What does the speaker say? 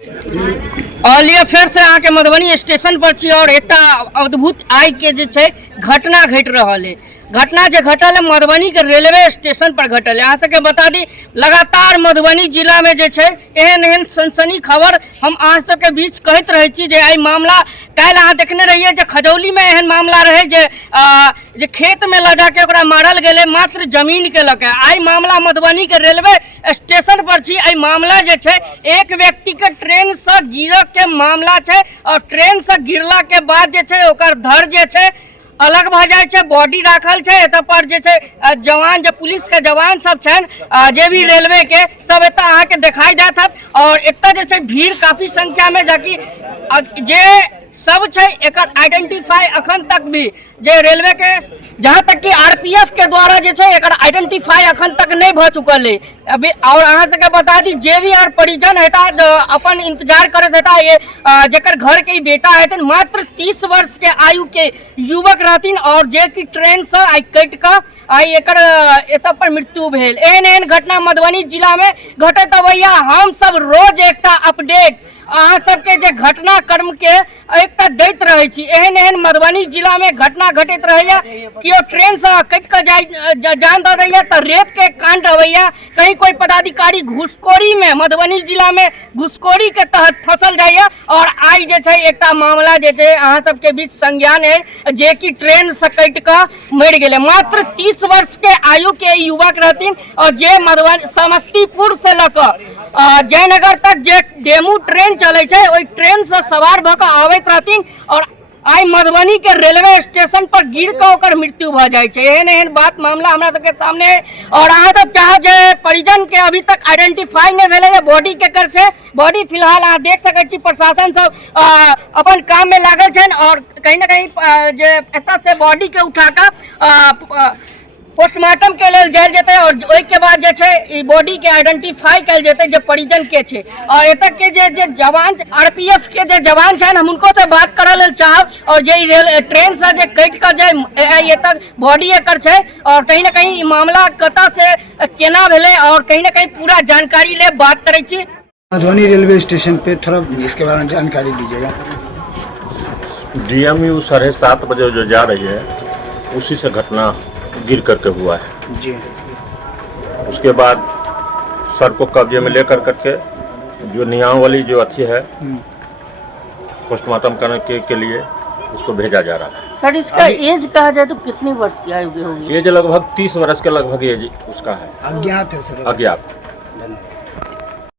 लिए फिर से अहाँ के मधुबनी स्टेशन पर छी और एक अद्भुत आय के जे छै घटना घट रहा है। घटना जो घटल है मधुबनी के रेलवे स्टेशन पर घटल है। अहाँ सबके बता दी लगातार मधुबनी जिला में जे छै एहन सनसनी खबर हम अहाँ सबके बीच कहते रहे छी जे आई मामला कल अहाँ देखने रहिए जे खजौली में एहन मामला रहे जे खेत में लगा के ओकरा मारल गेले मात्र जमीन के लके। आई मामला मधुबनी के रेलवे स्टेशन पर छी। आई मामला जे छै एक व्यक्ति के ट्रेन से गिरऽ के मामला छै और ट्रेन से गिरला के बाद जे छै ओकर धड़ जे छै अलग भ जाए छै, बॉडी राखल छै एत पर जे छै जवान जे पुलिस के जवान सब छन जे भी रेलवे के सब एत अहाँ के दिखाई देत हत और एत जे छै भीड़ काफी संख्या में जाकि जे सब छै एकर आइडेंटिफाई अखन तक भी जे रेलवे के जहाँ तक कि आरपीएफ के द्वारा जे छै एकर आइडेंटिफाई अखन तक नहीं भ चुकल है अभी। और अहाँ सबके बता दी जेवीआर परिजन हेता अपन इंतजार करत हेता ये जेकर घर के बेटा हेतन मात्र 30 वर्ष के आयु के युवक रहथिन और जे कि ट्रेन से आई कट के आई एकर एत पर मृत्यु भेल। एहन घटना मधुबनी जिला में घटत अबैया। हम सब रोज एकटा अपडेट अहाँ सबके जे घटना क्रम के एकटा दैत रहे छी। एहन मधुबनी जिला में घटना घटित रहैया कि ट्रेन से कट के जान दे दैया तो रेत के कांड अबैया। कहीं कोई पदाधिकारी घुसखोरी में मधुबनी जिला में घुसखोरी के तहत फंसल जाइया और आई जे छै एकटा मामला जे छै अहाँ सबके बीच संज्ञान है जे कि ट्रेन से कट के मर गेले। मात्र 30 वर्ष के आयु के युवक रहथिन और जे मधुबनी समस्तीपुर से लक जयनगर तक जे डेमू ट्रेन चले छै ओई ट्रेन से सवार भ के आबैत रहथिन और आई मधुबनी के रेलवे स्टेशन पर गिर के ओकर मृत्यु भ जाए छै। एहन बात मामला हमरा सबके सामने है और अहाँ सब चाहे जे परिजन के अभी तक आइडेंटिफाई नहीं भेले है बॉडी के कर छै। बॉडी फिलहाल अहाँ देख सकै छी प्रशासन सब अपन काम में लागल छन और कहीं ना कहीं जे एत से बॉडी के उठा के पोस्टमार्टम के लेल जायल जेतै और ओइ के बाद जे छै ई बॉडी के आइडेंटिफाई कयल जेतै जे परिजन के छै। और एतक के जे जवान आरपीएफ के जे जवान छन हम उनको से बात करऽ लेल चाहब और जे ट्रेन से जे कट के जे एतक बॉडी एकर छै और कहीं ना कहीं मामला कतऽ से केना भेलै और कहीं ना कहीं पूरा जानकारी ले बात करै छी। मधुबनी रेलवे स्टेशन पे थोड़ा इसके बारे में जानकारी दीजिएगा। DMU 7:30 बजे जो जा रही है उसी से घटना गिर करके हुआ है जी। उसके बाद सर को कब्जे में लेकर करके जो नियामवली जो अच्छी है पोस्टमार्टम करने के लिए उसको भेजा जा रहा है। सर इसका एज कहा जाए तो कितनी वर्ष की आयु की होगी? एज लगभग 30 वर्ष के लगभग एज उसका है। अज्ञात है सर। अज्ञात।